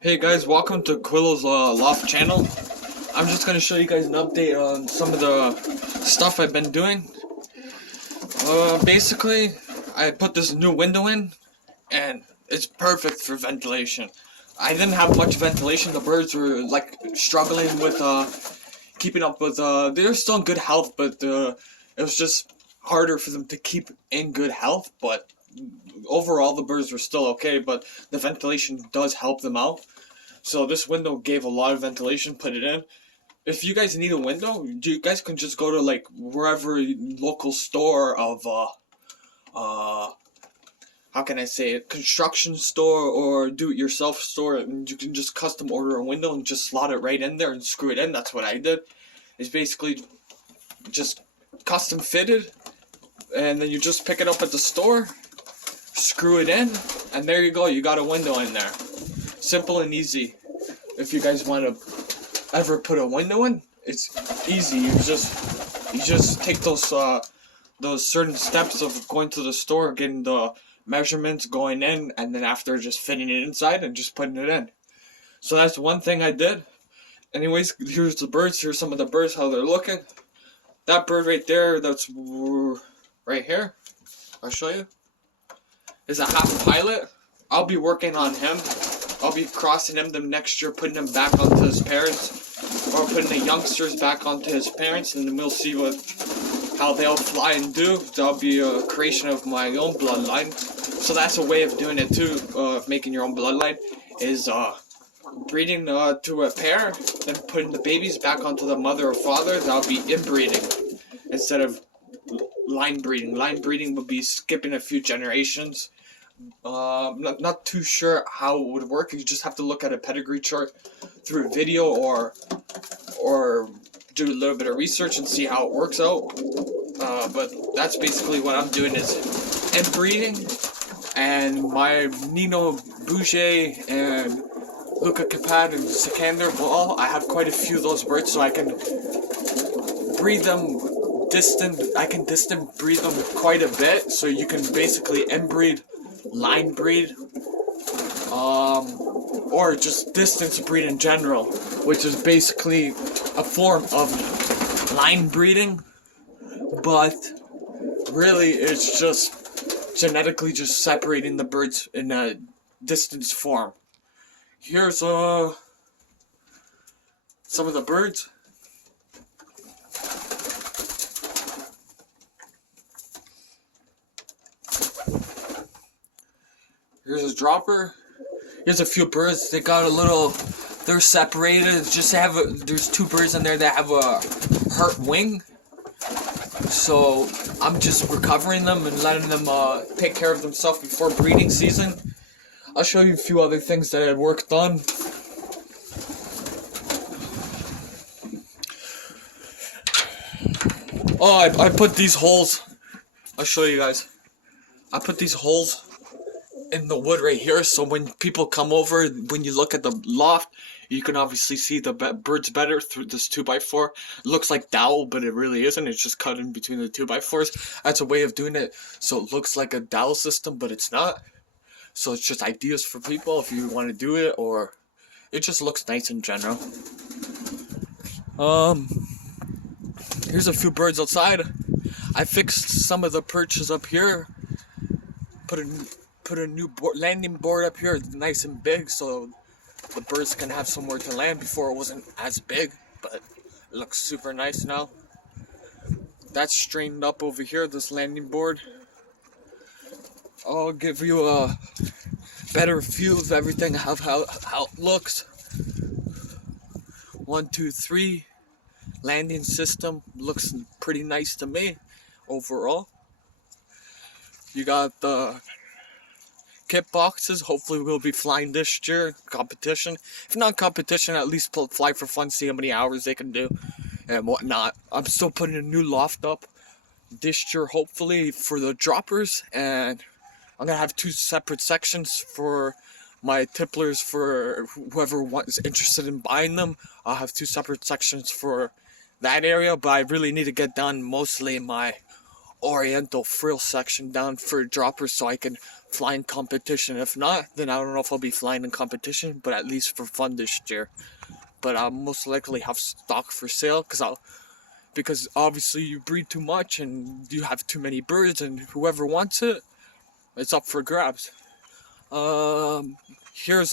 Hey guys, welcome to Quillo's Loft channel. I'm just gonna show you guys an update on some of the stuff I've been doing. Basically, I put this new window in, and it's perfect for ventilation. I didn't have much ventilation. The birds were like struggling with keeping up with. They're still in good health, but it was just harder for them to keep in good health. But overall, the birds were still okay. But the ventilation does help them out. So this window gave a lot of ventilation, put it in. If you guys need a window, you guys can just go to like wherever local store of how can I say it, construction store or do-it-yourself store, and you can just custom order a window and just slot it right in there and screw it in. That's what I did. It's basically just custom fitted, and then you just pick it up at the store, screw it in, and there you go. You got a window in there. Simple and easy. If you guys want to ever put a window in, it's easy. You just take those certain steps of going to the store, getting the measurements, going in, and then after just fitting it inside and just putting it in. So that's one thing I did. Anyways, here's the birds. Here's some of the birds, how they're looking. That bird right there, that's right here. I'll show you. Is a half pilot. I'll be working on him. I'll be crossing him the next year, putting him back onto his parents, or putting the youngsters back onto his parents, and then we'll see how they'll fly and do. That'll be a creation of my own bloodline. So that's a way of doing it too, of making your own bloodline, is breeding to a pair, then putting the babies back onto the mother or father. That'll be inbreeding instead of line breeding. Line breeding would be skipping a few generations. Not too sure how it would work. You just have to look at a pedigree chart through a video or do a little bit of research and see how it works out. But that's basically what I'm doing, is inbreeding. And my Nino Bouger and Luca Capad and Sikander Ball, I have quite a few of those birds, so I can breed them distant. I can distant breed them quite a bit, so you can basically inbreed, line breed, or just distance breed in general, which is basically a form of line breeding, but really it's just genetically just separating the birds in a distance form. Here's some of the birds. Here's a dropper. Here's a few birds. They got a little. They're separated. There's two birds in there that have a hurt wing. So I'm just recovering them and letting them take care of themselves before breeding season. I'll show you a few other things that I had worked on. Oh, I put these holes. I'll show you guys. I put these holes in the wood right here, so when people come over, when you look at the loft, you can obviously see the birds better through this 2x4. It looks like dowel, but it really isn't. It's just cut in between the 2x4s. That's a way of doing it, so it looks like a dowel system, but it's not. So it's just ideas for people if you want to do it, or it just looks nice in general. Here's a few birds outside. I fixed some of the perches up here. Put a new landing board up here, nice and big, so the birds can have somewhere to land. Before it wasn't as big, but it looks super nice now. That's straightened up over here, this landing board. I'll give you a better view of everything, how it looks. 1, 2, 3 landing system looks pretty nice to me overall. You got the kit boxes. Hopefully we'll be flying this year, competition. If not competition, at least fly for fun, see how many hours they can do and whatnot. I'm still putting a new loft up this year, hopefully, for the droppers, and I'm gonna have 2 separate sections for my tipplers. For whoever is interested in buying them, I'll have 2 separate sections for that area, but I really need to get done mostly my oriental frill section down for droppers so I can fly in competition. If not, then I don't know if I'll be flying in competition, but at least for fun this year. But I'll most likely have stock for sale because obviously you breed too much and you have too many birds, and whoever wants it, it's up for grabs. Here's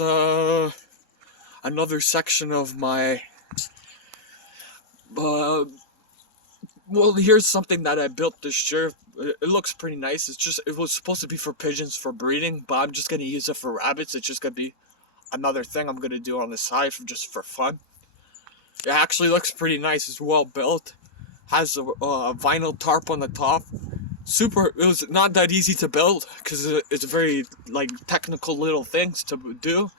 another section of my well, here's something that I built this year. It looks pretty nice. It was supposed to be for pigeons for breeding, but I'm just gonna use it for rabbits. It's just gonna be another thing I'm gonna do on the side just for fun. It actually looks pretty nice. It's well built. Has a vinyl tarp on the top. It was not that easy to build because it's very like technical little things to do.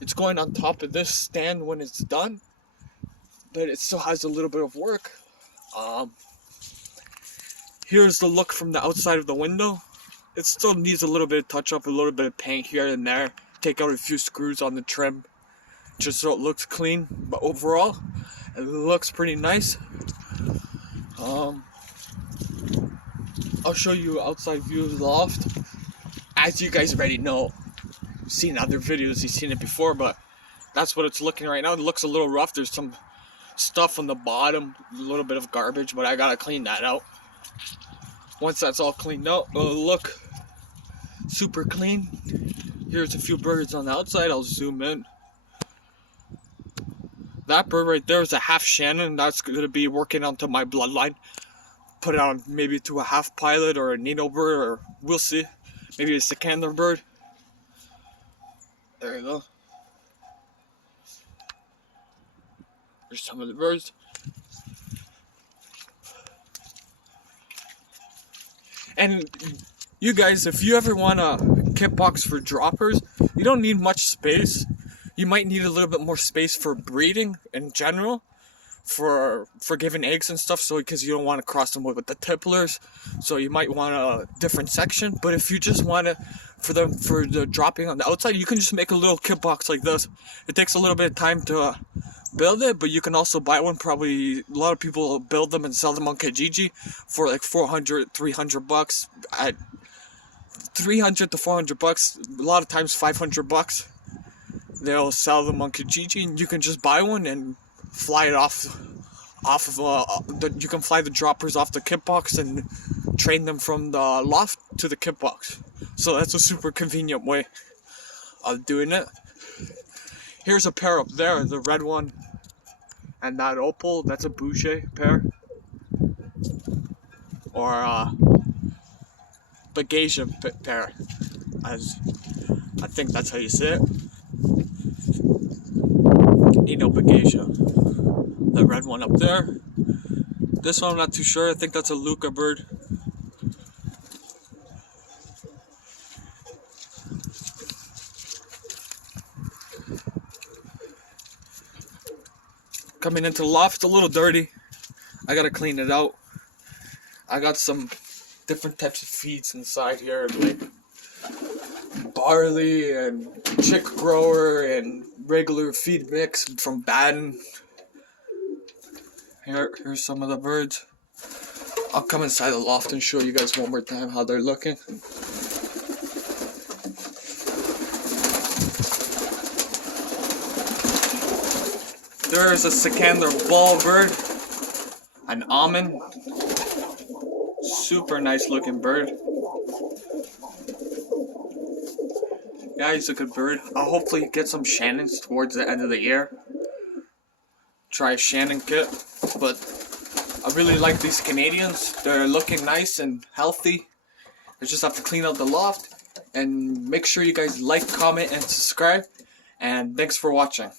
It's going on top of this stand when it's done, but it still has a little bit of work. Here's the look from the outside of the window. It still needs a little bit of touch up, a little bit of paint here and there. Take out a few screws on the trim just so it looks clean, but overall it looks pretty nice. I'll show you outside view of the loft. As you guys already know, you've seen other videos, you've seen it before, but that's what it's looking right now. It looks a little rough. There's some stuff on the bottom, a little bit of garbage, but I gotta clean that out. Once that's all cleaned out, it'll look super clean. Here's a few birds on the outside. I'll zoom in. That bird right there is a half Shannon. That's gonna be working onto my bloodline. Put it on maybe to a half pilot or a Nino bird, or we'll see. Maybe a Sikander bird. There you go. There's some of the birds. And you guys, if you ever want a kit box for droppers, you don't need much space. You might need a little bit more space for breeding in general, for giving eggs and stuff, so because you don't want to cross them with the tipplers, so you might want a different section. But if you just want it for the dropping on the outside, you can just make a little kit box like this. It takes a little bit of time to build it, but you can also buy one. Probably a lot of people build them and sell them on Kijiji for like 400, 300 bucks. At 300 to 400 bucks, a lot of times 500 bucks. They'll sell them on Kijiji, and you can just buy one and fly it off of you can fly the droppers off the kit box and train them from the loft to the kit box. So that's a super convenient way of doing it. Here's a pair up there, the red one and that opal. That's a Boucher pair, or Bagasia pair, as I think that's how you say it. Nino Bagasia. The red one up there. This one I'm not too sure. I think that's a Luca bird. Coming into the loft, it's a little dirty. I gotta clean it out. I got some different types of feeds inside here, like barley and chick grower and regular feed mix from Baden. Here's some of the birds. I'll come inside the loft and show you guys one more time how they're looking. There's a Sikander ball bird, an almond, super nice looking bird. Yeah, he's a good bird. I'll hopefully get some Shannons towards the end of the year. Try a Shannon kit, but I really like these Canadians. They're looking nice and healthy. I just have to clean out the loft, and make sure you guys like, comment, and subscribe. And thanks for watching.